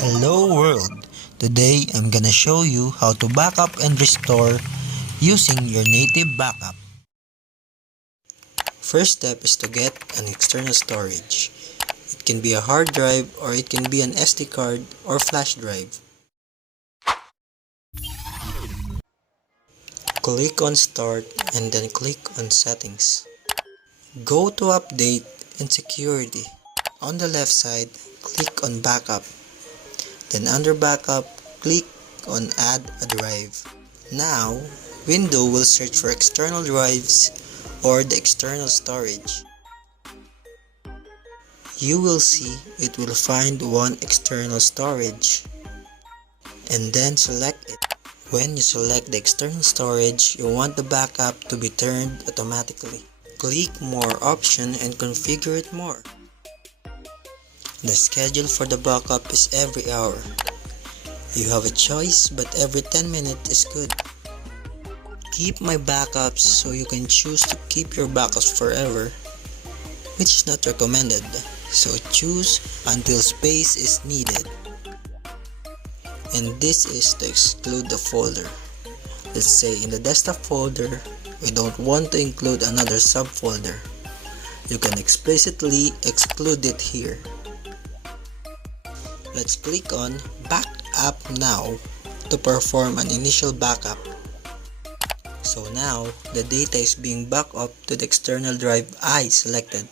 Hello world! Today I'm gonna show you how to backup and restore using your native backup. First step is to get an external storage. It can be a hard drive or it can be an SD card or flash drive. Click on Start and then click on Settings. Go to Update and Security. On the left side, click on Backup. Then under Backup, click on Add a Drive. Now, Windows will search for external drives or the external storage. You will see it will find one external storage and then select it. When you select the external storage, you want the backup to be turned automatically. Click More option and configure it more. The schedule for the backup is every hour. You have a choice, but every 10 minutes is good. Keep my backups so you can choose to keep your backups forever, which is not recommended, so choose until space is needed. And this is to exclude the folder. Let's say in the desktop folder, we don't want to include another subfolder. You can explicitly exclude it here. Let's click on Backup Now to perform an initial backup. So now, the data is being backed up to the external drive I selected.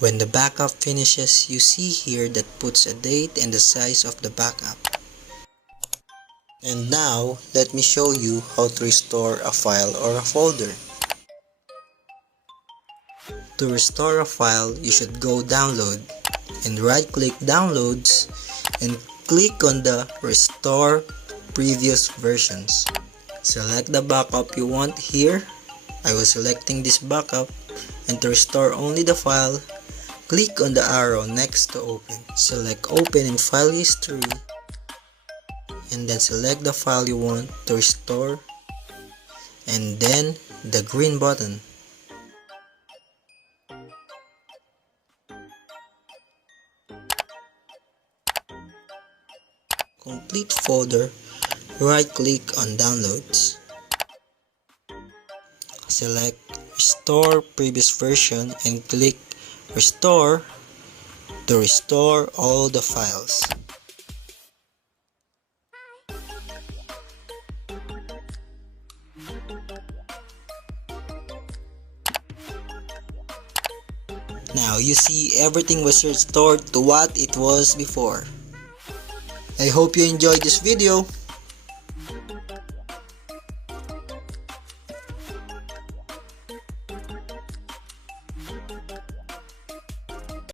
When the backup finishes, you see here that puts a date and the size of the backup. And now, let me show you how to restore a file or a folder. To restore a file, you should go Download and right-click Downloads and click on the Restore Previous Versions. Select the backup you want here. I was selecting this backup, and to restore only the file, click on the arrow next to Open. Select Open in File History and then select the file you want to restore and then the green button. Complete folder, right-click on Downloads. Select Restore Previous Version and click Restore to restore all the files. Now you see everything was restored to what it was before. I hope you enjoyed this video.